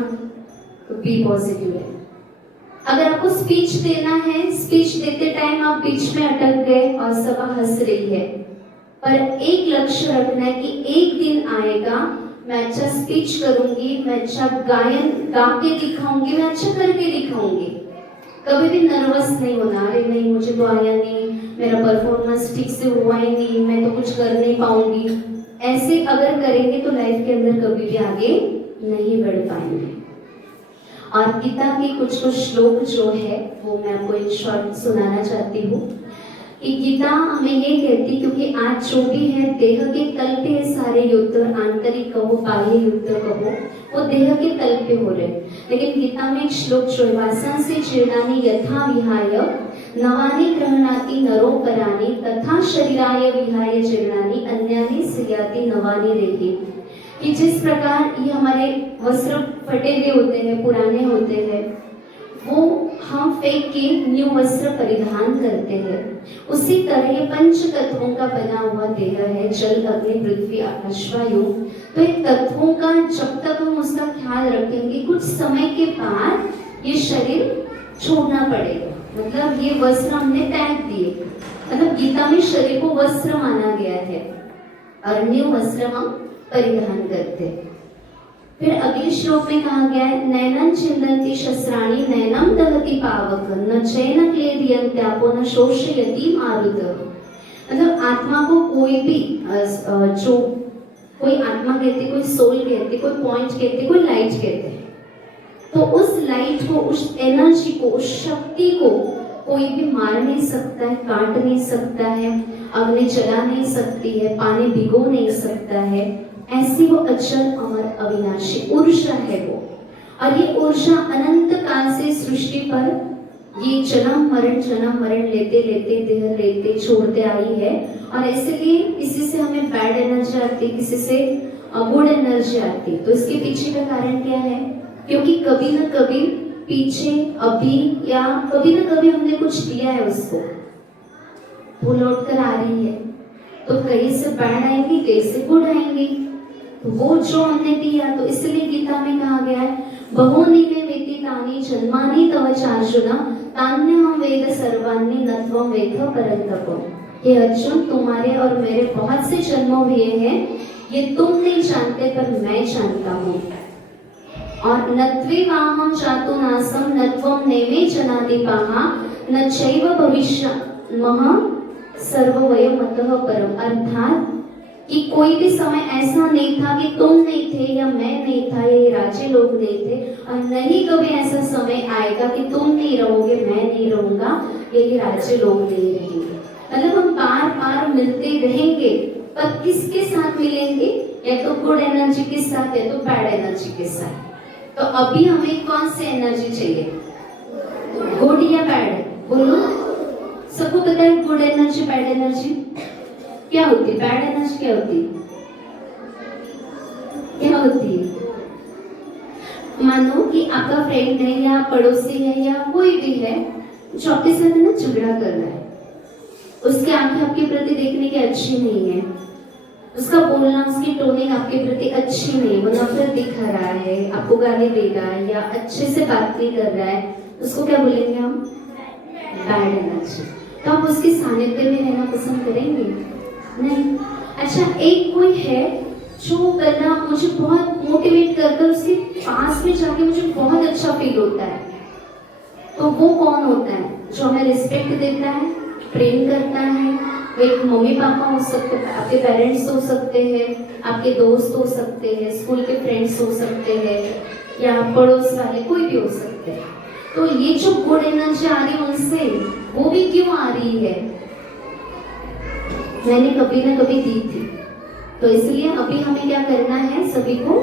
तो बी पॉजिटिव है। अगर आपको स्पीच देना है, स्पीच देते टाइम आप बीच में अटक गए और सब हंस रही है, पर एक लक्ष्य रखना है कि एक दिन आएगा, मैं अच्छा स्पीच करूंगी, मैं अच्छा गायन गा के दिखाऊंगी, मैं अच्छा करके दिखाऊंगी। कभी भी नर्वस नहीं होना, अरे नहीं मुझे तो आया नहीं, मेरा परफॉर्मेंस ठीक से हुआ ही नहीं, मैं तो कुछ कर नहीं पाऊंगी। ऐसे अगर करेंगे तो लाइफ के अंदर कभी भी आगे नहीं बढ़ पाएंगे। और गीता के कुछ श्लोक जो है वो मैं आपको इन शॉर्ट सुनाना चाहती हूँ। कि गीता हमें ये कहती, क्योंकि आज जो भी है देह के तल पे है सारे युद्ध, आंतरिक कहो बाह्य युद्ध कहो, वो देह के तल पे हो रहे, लेकिन गीता में एक श्लोक जो है, वासांसि जीर्णानि यथा विहाय नवानि गृह्णाति नरोपराणि तथा शरीराय विहाय जीर्णानि अन्यानि सृयाति नवानि देहि। कि जिस प्रकार ये हमारे वस्त्र फटे हुए होते हैं, पुराने होते हैं, वो हम फेंक के न्यू वस्त्र परिधान करते हैं, उसी तरह ये पंच तत्वों का बना हुआ देह है, जल अग्नि पृथ्वी आकाश वायु। तो इन तत्वों का जब तक हम उसका ख्याल रखेंगे, कुछ समय के बाद ये शरीर छोड़ना पड़ेगा। मतलब ये वस्त्र हमने त्याग दिए, मतलब गीता में शरीर को वस्त्र माना गया है और न्यू वस्त्र हम परिधान करते हैं। फिर अगले श्लोक में कहा गया है, नैनम छिन्दन्ति शस्त्राणि नैनम दहति गति पावक न चैन क्लेदयन्त्यापो न शोषयति मारुत। मतलब आत्मा को कोई भी जो कोई आत्मा कहते, कोई सोल कहते, कोई पॉइंट कहते, कोई लाइट कहते हैं, तो उस लाइट को, उस एनर्जी को, उस शक्ति को कोई भी मार नहीं सकता है, काट नहीं सकता है, अग्नि जला नहीं सकती है, पानी भिगो नहीं सकता है। ऐसी वो अचल अमर अविनाशी ऊर्जा है वो। और ये ऊर्जा अनंत काल से सृष्टि पर ये जन्म मरण लेते लेते देह लेते छोड़ते आई है। और इसलिए किसी से हमें बैड एनर्जी आती, किसी से गुड एनर्जी आती। तो इसके पीछे का कारण क्या है? क्योंकि कभी ना कभी पीछे अभी या कभी ना कभी हमने कुछ दिया है उसको, वो लौट कर आ रही है। तो कहीं से बैड आएंगी, कहीं से गुड आएंगी। तो वो जो हमने दिया, तो इसलिए गीता में कहा गया है बहूनि मे व्यतीतानि जन्मानि तव चार्जुन तान्यहं वेद सर्वाणि न त्वं वेद परन्तप। हे अर्जुन, तुम्हारे और मेरे बहुत से जन्म हुए हैं, ये तुम नहीं जानते पर मैं जानता हूँ। और नत्वेवाहं चातुनासं न त्वं नैवे जनाति पाहा न चैव भविष्यमः सर्ववयमतः परम। अर्थात कि कोई भी समय ऐसा नहीं था कि तुम नहीं थे या मैं नहीं था या ये राज्य लोग नहीं थे, और नहीं कभी ऐसा समय आएगा कि तुम नहीं रहोगे, मैं नहीं रहूंगा, या ये राज्य लोग नहीं रहेंगे। मतलब हम बार बार मिलते रहेंगे, पर किसके साथ मिलेंगे? या तो गुड एनर्जी के साथ या तो बैड एनर्जी के साथ। तो अभी हमें कौन सी एनर्जी चाहिए, गुड या बैड? बोलो, सबको पता है गुड एनर्जी बैड एनर्जी क्या होती है? बैड एनर्जी क्या होती है? क्या होती है? मानो कि आपका फ्रेंड है या पड़ोसी है या कोई भी है जो आपके साथ ना झगड़ा कर रहा है, उसकी आंखें आपके प्रति देखने की अच्छी नहीं है, उसका बोलना, उसकी टोनिंग आपके प्रति अच्छी नहीं, वो नफरत दिखा रहा है, आपको गाली दे रहा है या अच्छे से बात नहीं कर रहा है, उसको क्या बोलेंगे हम? Bad energy. तो आप उसके सानिध्य में रहना पसंद करेंगे? नहीं। अच्छा, एक कोई है जो करना मुझे बहुत मोटिवेट करकर उसके पास में जाके मुझे बहुत अच्छा फील होता है, तो वो कौन होता है? जो हमें रिस्पेक्ट देता है, प्रेम करता है। वो एक मम्मी पापा हो सकते हैं, आपके पेरेंट्स हो सकते हैं, आपके दोस्त हो सकते हैं, स्कूल के फ्रेंड्स हो सकते हैं, या पड़ोस वाले, कोई भी हो सकते हैं। तो ये जो गुड एनर्जी आ रही है उनसे, वो भी क्यों आ रही है? मैंने कभी ना कभी दी थी, तो इसलिए अभी हमें क्या करना है? सभी को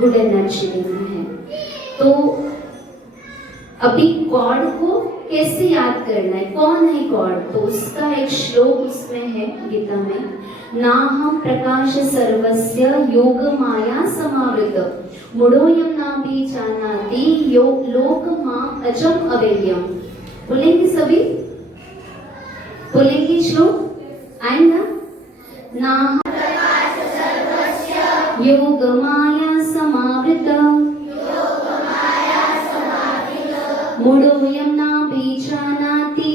गुड एनर्जी देना है। तो अभी गॉड को कैसे याद करना है? कौन है गॉड? तो उसका एक श्लोक उसमें है गीता में, नाहं प्रकाश सर्वस्य योग माया समावृत मूढ़ोऽयं नापि जानाति यो लोक मां अजम अवेयम। बोलेंगे सभी? बोलेंगे श्लोक? आएगा ना? योग माया समावृत मूढ़ोऽयं नापि जानाति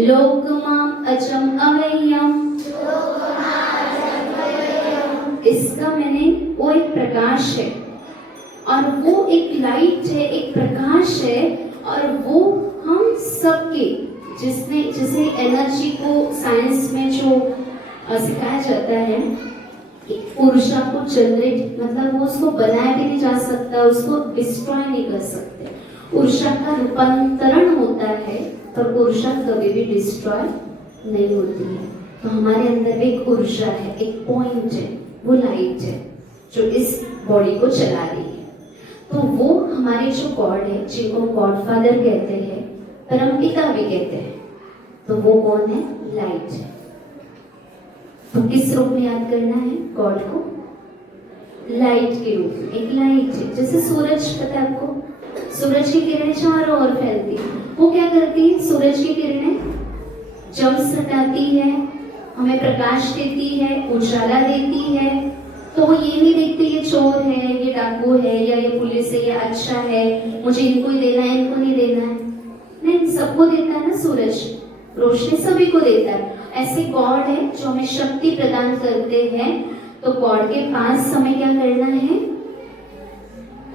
लोक मां अजम अवेयम। इसका मैंने वो एक प्रकाश है, और वो एक लाइट है, एक प्रकाश है, और वो हम सबके जिसे एनर्जी को साइंस में जो सिखाया जाता है कि ऊर्जा को जनरेट, मतलब वो उसको बनाया भी नहीं जा सकता, उसको डिस्ट्रॉय नहीं कर सकते। ऊर्जा का रूपांतरण होता है, पर ऊर्जा कभी भी डिस्ट्रॉय नहीं होती है। तो हमारे अंदर भी एक ऊर्जा है, एक पॉइंट है, वो लाइट है जो इस बॉडी को चला रही है। तो वो हमारे जो गॉड है, जिनको गॉड फादर कहते हैं, परमपिता भी कहते हैं, तो वो कौन है? लाइट है। तो किस रूप में याद करना है गॉड को? लाइट के रूप में। एक लाइट है, जैसे सूरज, पता है आपको? सूरज की किरणें चारों ओर फैलती है। वो क्या करती है? सूरज की किरणें जम्स हटाती है, हमें प्रकाश देती है, उजाला देती है। तो वो ये नहीं देखती ये चोर है, ये डाकू है, या ये पुलिस है, ये अच्छा है, मुझे इनको ही देना है, इनको नहीं देना है। नहीं, सबको देता है ना सूरज, रोशनी सभी को देता है। ऐसे गॉड है जो हमें शक्ति प्रदान करते हैं। तो गॉड के पास हमें क्या करना है?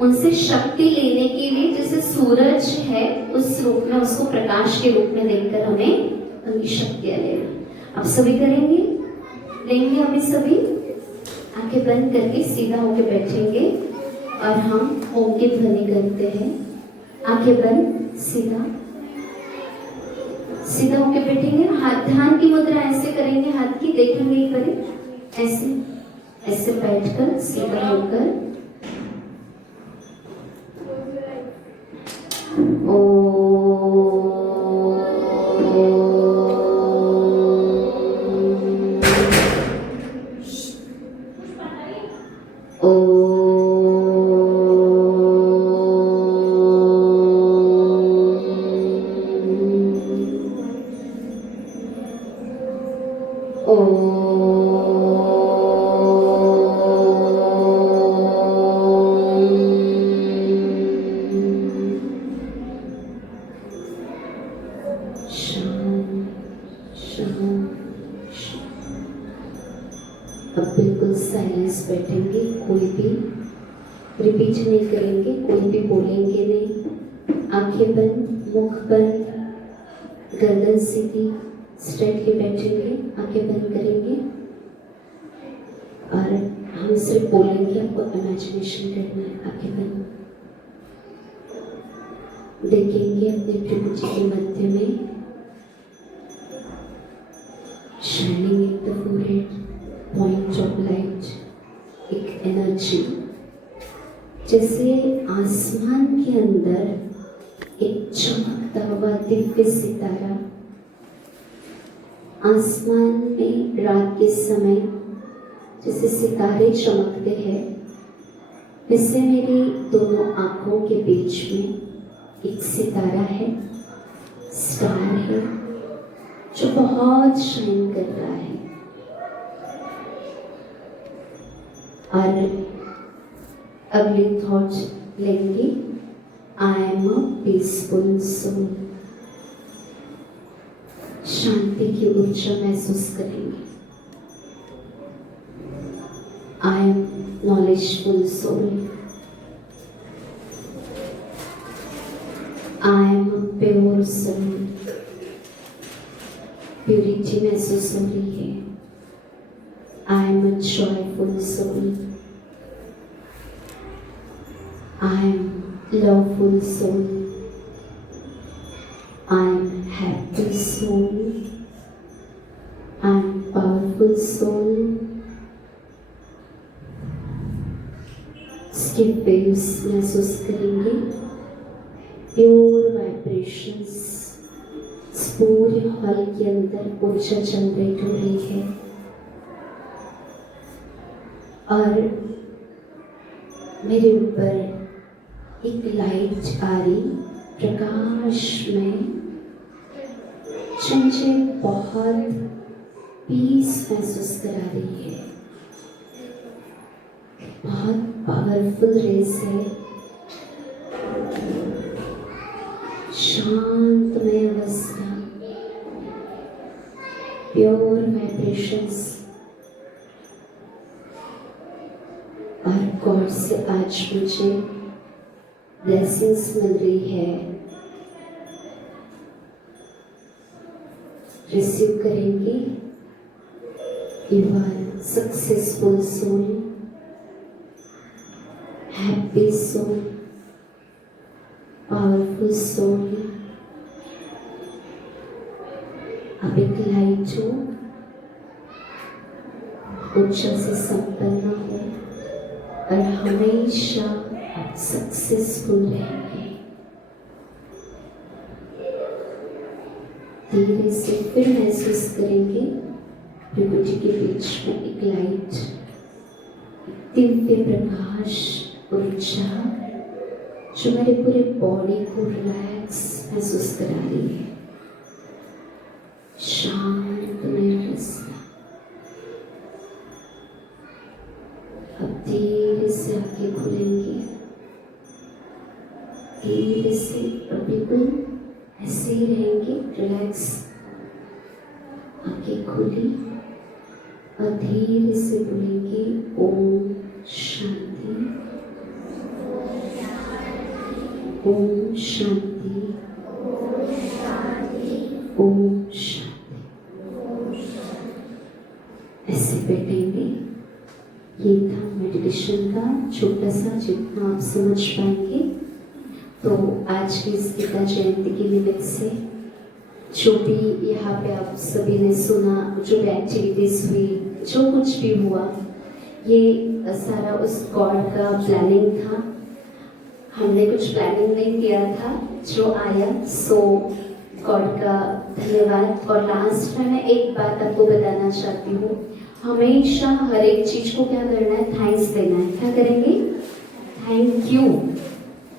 उनसे शक्ति लेने के लिए, जैसे सूरज है उस रूप में, उसको प्रकाश के रूप में देखकर हमें उनकी शक्तियां लेना। अब सभी करेंगे, लेंगे हमें सभी, आंखें बंद करके सीधा होकर बैठेंगे और हम ओम की ध्वनि करते हैं। आंखें बंद, सीधा सीधा होकर बैठेंगे। हाथ, ध्यान की मुद्रा ऐसे करेंगे, हाथ की देखेंगे एक बार, ऐसे ऐसे बैठकर सीधा होकर अब बिल्कुल साइलेंस बैठेंगे, कोई भी रिपीट नहीं करेंगे, कोई भी बोलेंगे नहीं। आंखें बंद, मुख बंद, गर्दन सीधी, स्ट्रेटली बैठेंगे, आंखें बंद करेंगे और हम सिर्फ बोलेंगे, आपको इमेजिनेशन करना है। आंखें बंद, देखेंगे अपने प्रभु जी के मध्य में, shining in the forehead, point of light, एक एनर्जी, जैसे आसमान के अंदर एक चमकता हुआ दिव्य सितारा। आसमान में रात के समय जैसे सितारे चमकते हैं, वैसे मेरी दोनों आंखों के बीच में एक सितारा है, स्टार है, जो बहुत शाइन कर रहा है। और अगली थॉट लेंगे, I am a peaceful soul. शांति की ऊर्जा महसूस करेंगे। I am knowledgeful soul. I am a pure soul. Purity महसूस हो रही है। I am a joyful soul. I am loveful soul. I am happy soul. I am powerful soul. इसके वेव्स महसूस करेंगे, प्योर वाइब्रेशंस पूरे हॉल के अंदर ऊर्जा जनरेट हो रही है। और मेरे ऊपर एक लाइट आ रही, प्रकाश में मुझे बहुत पीस महसूस करा रही है। बहुत पावरफुल रेस है, शांतमय अवस्था, प्योर वाइब्रेशंस। और गॉड से आज मुझे ब्लेसिंग्स मिल रही है, रिसीव करेंगे। You are successful soul, happy soul, powerful soul. आप एक लाइट हो, ऊर्जा से संपन्न हो और हमेशा आप सक्सेसफुल रहेंगे। धीरे से फिर महसूस करेंगे प्रभु जी के बीच में एक लाइट, दिव्य प्रकाश, ऊर्जा जो मेरे पूरे बॉडी को रिलैक्स महसूस करा रही है। शांतमय अवस्था। अब धीरे से आंखें खुलेंगी, धीरे से बिल्कुल ऐसे ही रहेंगे, रिलैक्स। आंखें खुली और धीरे से बोलेंगे ओम शांति। ओम शांति, ओम शांति। ऐसे बैठेंगे। ये था मेडिटेशन का छोटा सा, जितना आप समझ पाएंगे। तो आज की इस गीता जयंती के निमित्त से जो भी यहाँ पे आप सभी ने सुना, जो भी एक्टिविटीज हुई, जो कुछ भी हुआ, ये सारा उस गॉड का प्लानिंग था। हमने कुछ प्लानिंग नहीं किया था, जो आया सो गॉड का धन्यवाद। और लास्ट में मैं एक बात आपको बताना चाहती हूँ, हमेशा हर एक चीज को क्या करना है, थैंक्स देना है। क्या करेंगे? Thank you.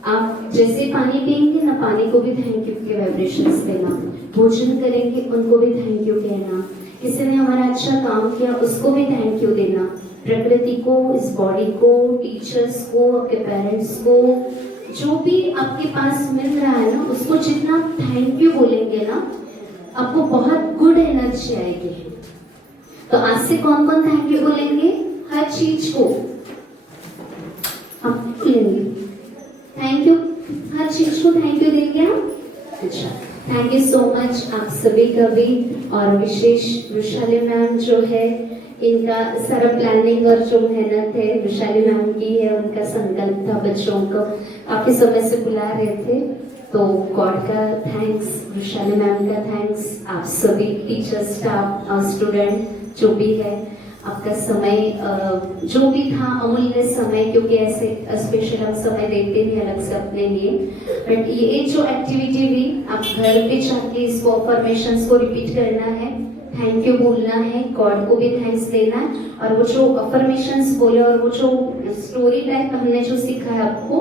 आप जैसे पानी पियेंगे ना, पानी को भी थैंक यू के वाइब्रेशंस देना। भोजन करेंगे, उनको भी थैंक यू कहना। किसी ने हमारा अच्छा काम किया, उसको भी थैंक यू देना। प्रकृति को, इस बॉडी को, टीचर्स को, आपके पेरेंट्स को, जो भी आपके पास मिल रहा है ना, उसको जितना थैंक यू बोलेंगे ना, आपको बहुत गुड एनर्जी आएगी। तो आज से कौन कौन थैंक यू बोलेंगे? हर चीज को आप बोलेंगे थैंक यू, हर चीज को थैंक यू देंगे आप। अच्छा, थैंक यू सो मच आप सभी का भी। और विशेष वैशाली मैम जो है, इनका सारा प्लानिंग और जो मेहनत है वैशाली मैम की है। उनका संकल्प था, बच्चों को काफी समय से बुला रहे थे। तो गॉड का थैंक्स, वैशाली मैम का थैंक्स, आप सभी टीचर, स्टाफ और स्टूडेंट जो भी है, आपका समय जो भी था, अमूल्य समय, क्योंकि ऐसे स्पेशल हम समय देते नहीं अलग से अपने लिए। बट ये जो एक्टिविटी भी, आप घर पे जाके इसको अफर्मेशंस को रिपीट करना है, थैंक यू बोलना है, गॉड को भी थैंक्स देना है। और वो जो अफर्मेशंस बोले और वो जो स्टोरी टाइप हमने जो सीखा है आपको,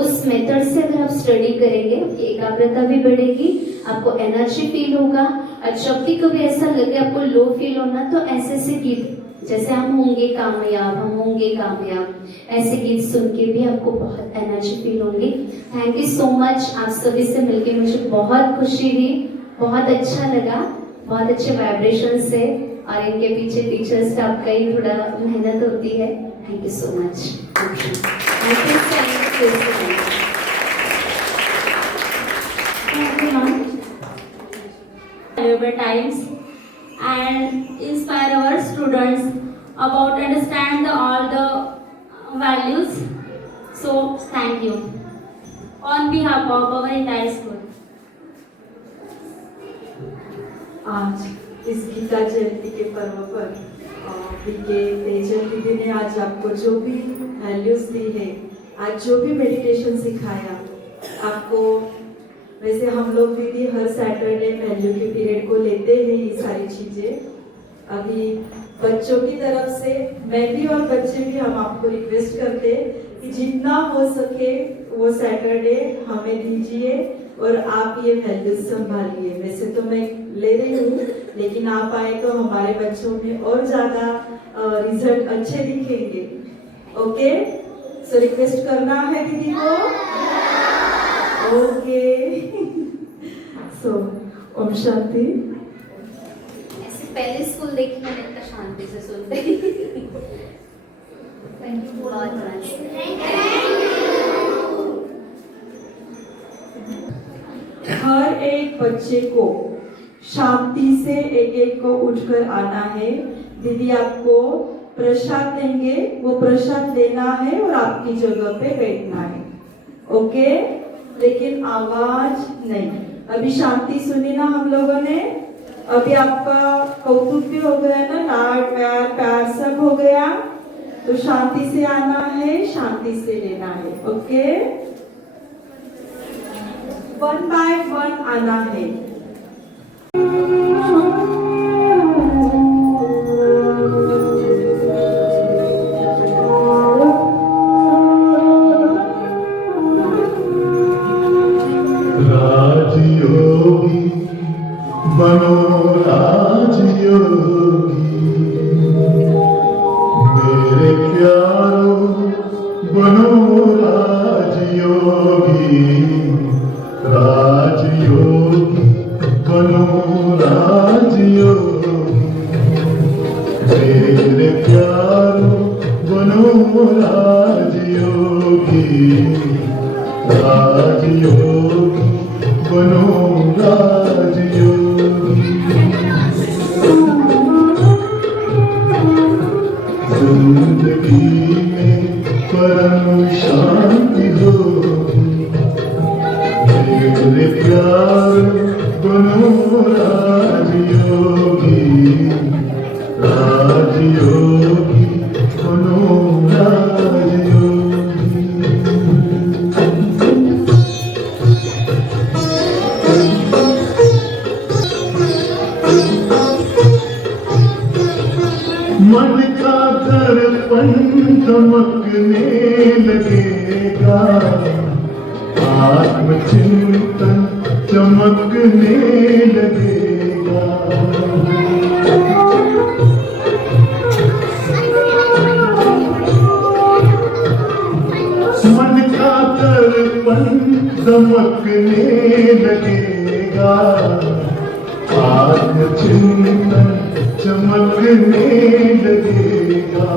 उस मेथड से अगर आप स्टडी करेंगे, आपकी एकाग्रता भी बढ़ेगी, आपको एनर्जी फील होगा। और जब भी कभी ऐसा लगे आपको लो फील होना, तो ऐसे से गीत, जैसे हम होंगे कामयाब, हम होंगे कामयाब, ऐसे गीत सुन के भी आपको बहुत एनर्जी फील होगी। Thank you so much. आप सभी से मिलके मुझे बहुत खुशी हुई, बहुत अच्छा लगा, बहुत अच्छे वाइब्रेशंस है। और इनके पीछे टीचर स्टाफ का ही थोड़ा मेहनत होती है। Thank you so much. Valuable times and inspire our students about understand all the values. So thank you on behalf of our entire school. आज इस गीता जयंती के पर्व पर बीके तेजल दीदी ने आज आपको जो भी वैल्यूज दी है, आज जो भी मेडिटेशन सिखाया आपको, वैसे हम लोग दीदी हर सैटरडे वैल्यू के पीरियड को लेते हैं ये सारी चीजें। अभी बच्चों की तरफ से मैं भी और बच्चे भी हम आपको रिक्वेस्ट करते हैं कि जितना हो सके वो सैटरडे हमें दीजिए और आप ये वैल्यूज संभालिए। वैसे तो मैं ले रही हूँ, लेकिन आप आए तो हमारे बच्चों में और ज्यादा रिजल्ट अच्छे दिखेंगे। ओके, सो रिक्वेस्ट करना है दीदी को। ओके, सो ओम शांति। ऐसे पहले स्कूल देखी मैंने, इतना शांति से सुनते। थैंक यू बहुत हर एक बच्चे को शांति से एक एक को उठकर आना है। दीदी आपको प्रसाद देंगे, वो प्रसाद लेना है और आपकी जगह पे बैठना है। ओके, लेकिन आवाज नहीं। अभी शांति सुनी ना हम लोगों ने, अभी आपका कौतुक भी हो गया ना, लाड प्यार प्यार सब हो गया। तो शांति से आना है, शांति से लेना है। ओके, 1 by 1 आना है। राजयोगी बनो राजयोगी, मेरे प्यारो बनो राजयोगी। राजयोगी बनो राजयोगी, मेरे प्यारो बनो राजयोगी। राजयोगी बनो राजयोगी जिंदगी में परम शांति होगी मेरे प्यार बनो राजयोगी राजयोगी बनो राजयोगी मन का दर्पण चमकने लगेगा आत्मचिंतन चमकने लगेगा मन का दर्पण चमकने लगेगा आत्मचिंतन चमकने लगेगा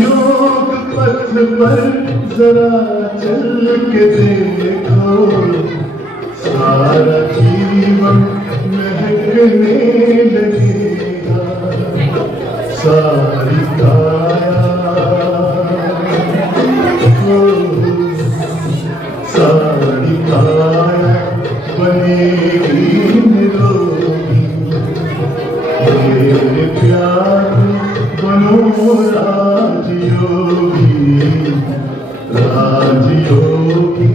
योग पथ पर जरा चल के देखो सारा जीवन महकने लगेगा सारी काया सारी काया बनेगी निरोगी मेरे प्यार बनो राजयोगी राजयोगी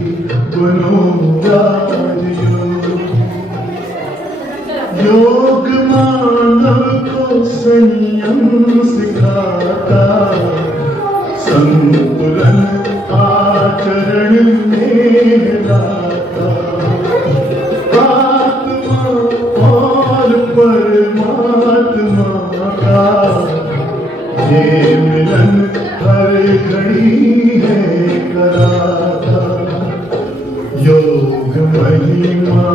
बनो राजयोगी योग मानव को संयम सिखाता संतुलन आचरण में लाता आत्मा और परमात्मा का ये मिलन हर घड़ी है कराता योग महिमा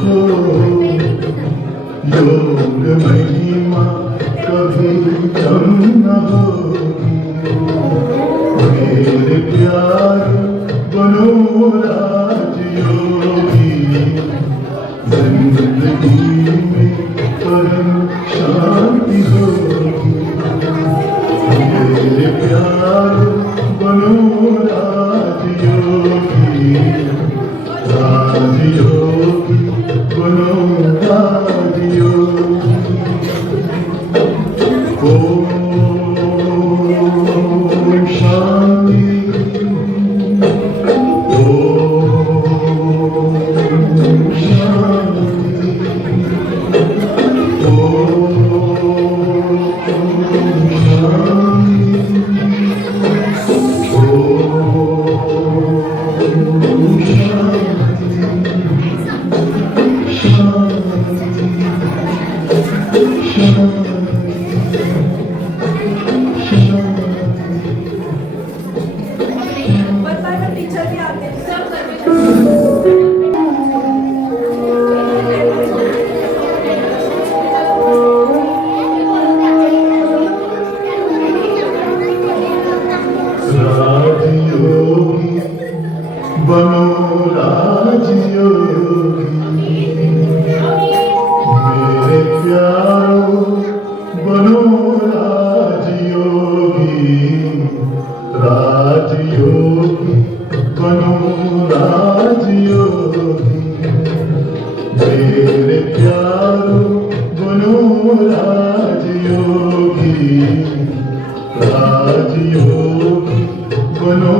हो योग महिमा कभी कम न होगी मेरे प्यार बनो राजयोगी जिंदगी में परम शांति होगी मेरे प्यार बनो राजयोगी राजयोगी बनो राजयोगी ओम शांति ओम शांति टीचर भी आते हैं राजयोगी बनो राजयोगी मेरे प्यारो बनो राजयोगी राजयोगी बनो राजयोगी मेरे प्यारो बनो राजयोगी राजयोगी बनो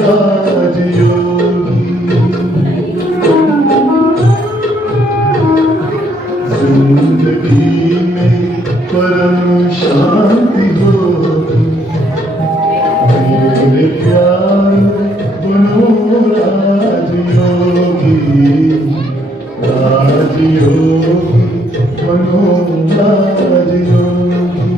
राजयोगी जिंदगी में परम शांति होगी मेरे प्यार बनो राजयोगी राजयोगी बनो राजयोगी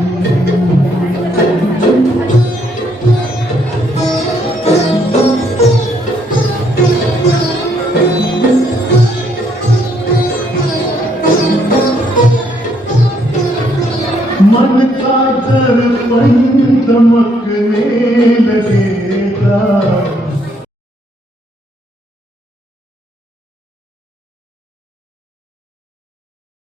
मन का दर्पण दमकने लगेगा